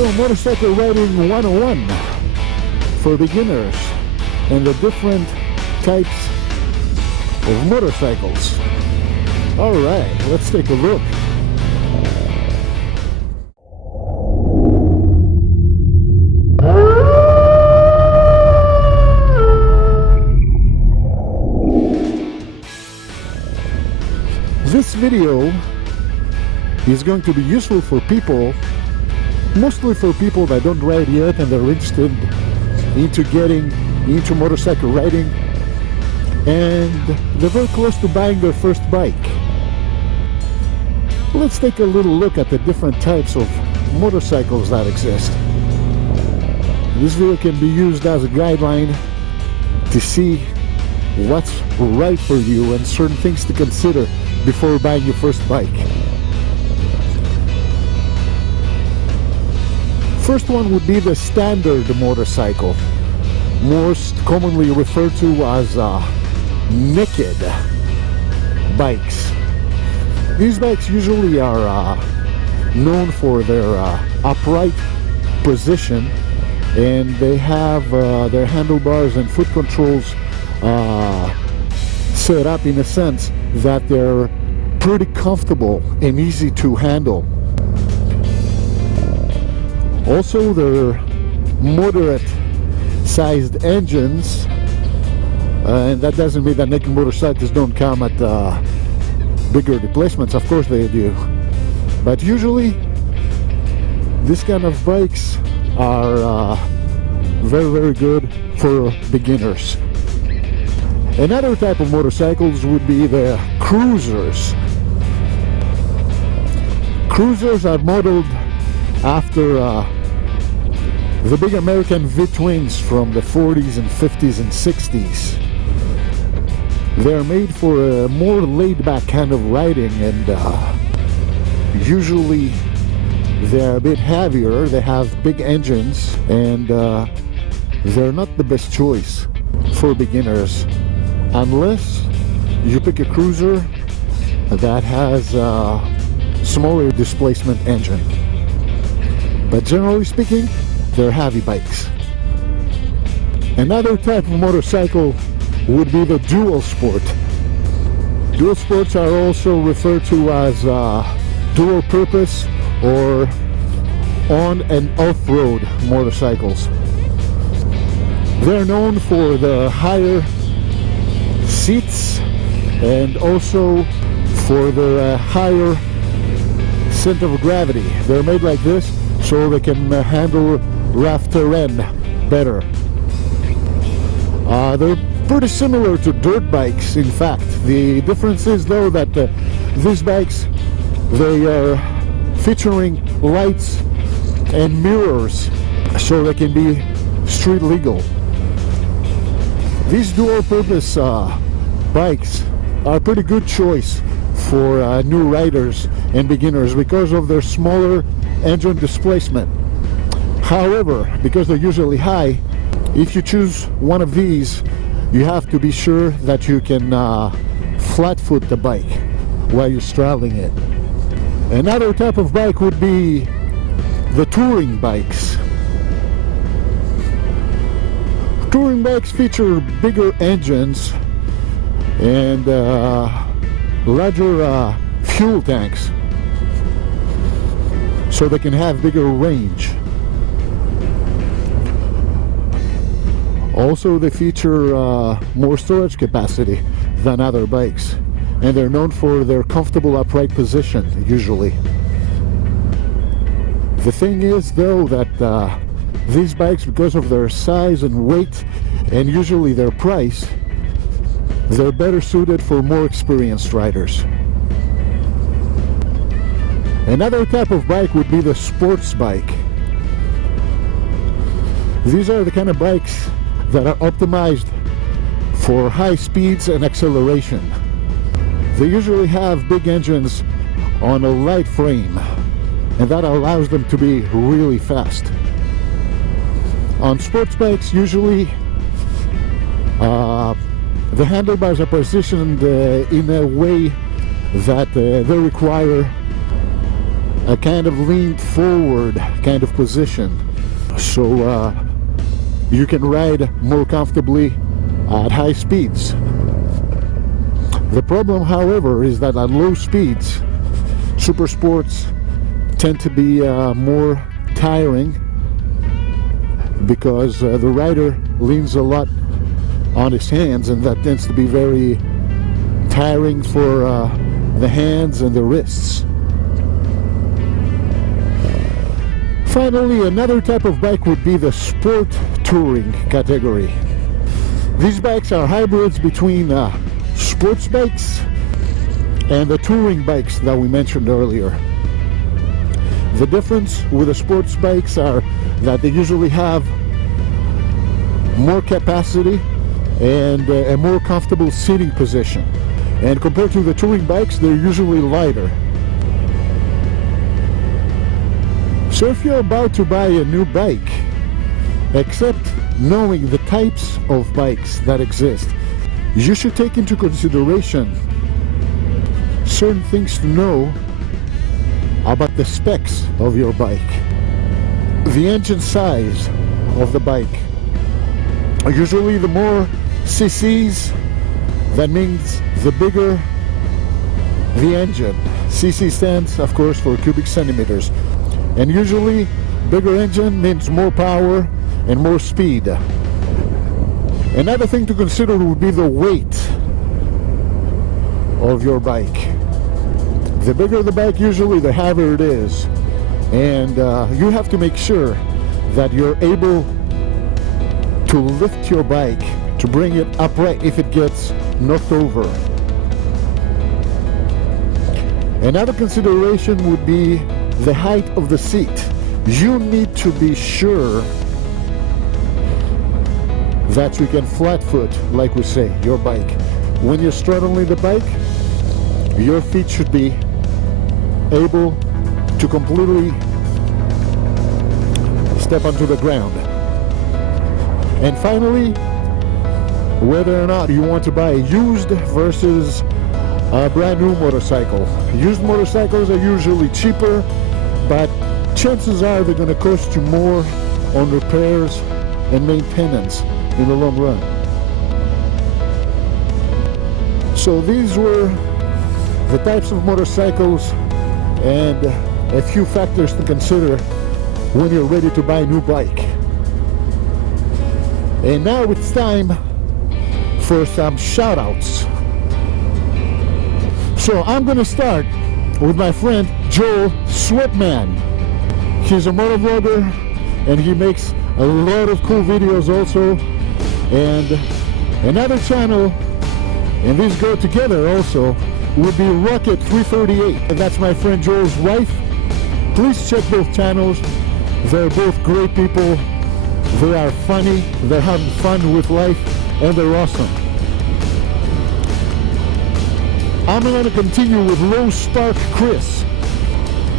Also, Motorcycle Riding 101 for beginners and the different types of motorcycles. Alright, let's take a look. This video is going to be useful for people, mostly for people that don't ride yet and they're interested into getting into motorcycle riding and they're very close to buying their first bike. Let's take a little look at the different types of motorcycles that exist. This video can be used as a guideline to see what's right for you and certain things to consider before buying your first bike. First one would be the standard motorcycle, most commonly referred to as naked bikes. These bikes usually are known for their upright position, and they have their handlebars and foot controls set up in a sense that they're pretty comfortable and easy to handle. Also, they're moderate sized engines, and that doesn't mean that naked motorcycles don't come at bigger replacements. Of course they do, but usually this kind of bikes are very good for beginners. Another type of motorcycles would be the cruisers. Cruisers are modeled after the big American V-twins from the 40s and 50s and 60s. They're made for a more laid-back kind of riding, and usually they're a bit heavier. They have big engines, and they're not the best choice for beginners unless you pick a cruiser that has a smaller displacement engine. But generally speaking, they're heavy bikes. Another type of motorcycle would be the dual sport. Dual sports are also referred to as dual purpose or on and off-road motorcycles. They're known for the higher seats and also for their higher center of gravity. They're made like this so they can handle rough terrain better. They're pretty similar to dirt bikes, in fact. The difference is though that these bikes, they are featuring lights and mirrors so they can be street legal. These dual purpose bikes are a pretty good choice for new riders and beginners because of their smaller engine displacement. However, because they're usually high, if you choose one of these, you have to be sure that you can flat foot the bike while you're straddling it. Another type of bike would be the touring bikes. Touring bikes feature bigger engines and larger fuel tanks, so they can have bigger range. Also, they feature more storage capacity than other bikes, and they're known for their comfortable upright position usually. The thing is though that these bikes, because of their size and weight and usually their price, they're better suited for more experienced riders. Another type of bike would be the sports bike. These are the kind of bikes that are optimized for high speeds and acceleration. They usually have big engines on a light frame, and that allows them to be really fast. On sports bikes, usually the handlebars are positioned in a way that they require a kind of lean forward kind of position, so you can ride more comfortably at high speeds. The problem, however, is that at low speeds, super sports tend to be more tiring, because the rider leans a lot on his hands, and that tends to be very tiring for the hands and the wrists. Finally, another type of bike would be the sport touring category. These bikes are hybrids between sports bikes and the touring bikes that we mentioned earlier. The difference with the sports bikes are that they usually have more capacity and a more comfortable seating position. And compared to the touring bikes, they're usually lighter. So if you're about to buy a new bike, except knowing the types of bikes that exist, you should take into consideration certain things to know about the specs of your bike. The engine size of the bike. Usually the more cc's, that means the bigger the engine. cc stands, of course, for cubic centimeters. And usually bigger engine means more power and more speed. Another thing to consider would be the weight of your bike. The bigger the bike, usually the heavier it is. And you have to make sure that you're able to lift your bike, to bring it upright if it gets knocked over. Another consideration would be the height of the seat. You need to be sure that you can flat foot, like we say, your bike. When you're straddling the bike, your feet should be able to completely step onto the ground. And finally, whether or not you want to buy a used versus a brand new motorcycle. Used motorcycles are usually cheaper, but chances are they're going to cost you more on repairs and maintenance in the long run. So these were the types of motorcycles and a few factors to consider when you're ready to buy a new bike. And now it's time for some shout outs. So I'm gonna start with my friend Joel Sweatman. He's a motovlogger and he makes a lot of cool videos also. And another channel, and these go together also, would be Rocket 338. And that's my friend Joel's wife. Please check both channels. They're both great people. They are funny, they're having fun with life, and they're awesome. I'm going to continue with Low Spark Chris.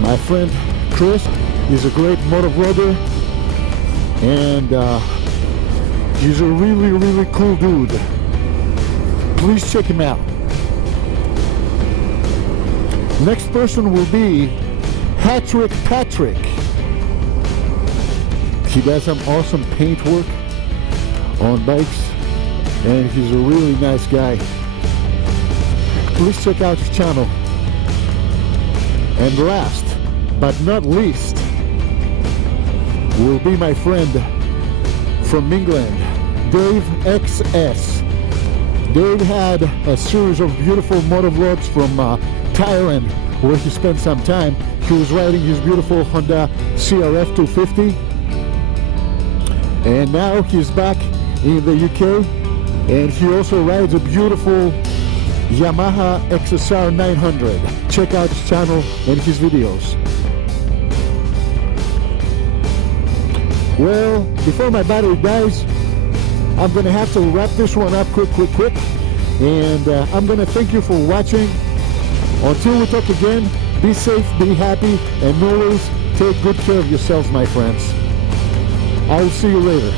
My friend Chris is a great motovlogger, and he's a really, really cool dude. Please check him out. Next person will be Patrick Patrick. He does some awesome paint work on bikes, and he's a really nice guy. Please check out his channel. And last but not least will be my friend from England, Dave XS. Dave had a series of beautiful motovlogs from Thailand where he spent some time. He was riding his beautiful Honda CRF 250. And now he's back in the UK, and he also rides a beautiful Yamaha XSR 900. Check out his channel and his videos. Well, before my battery dies, I'm gonna have to wrap this one up quick. And I'm gonna thank you for watching. Until we talk again, be safe, be happy, and always take good care of yourselves, my friends. I will see you later.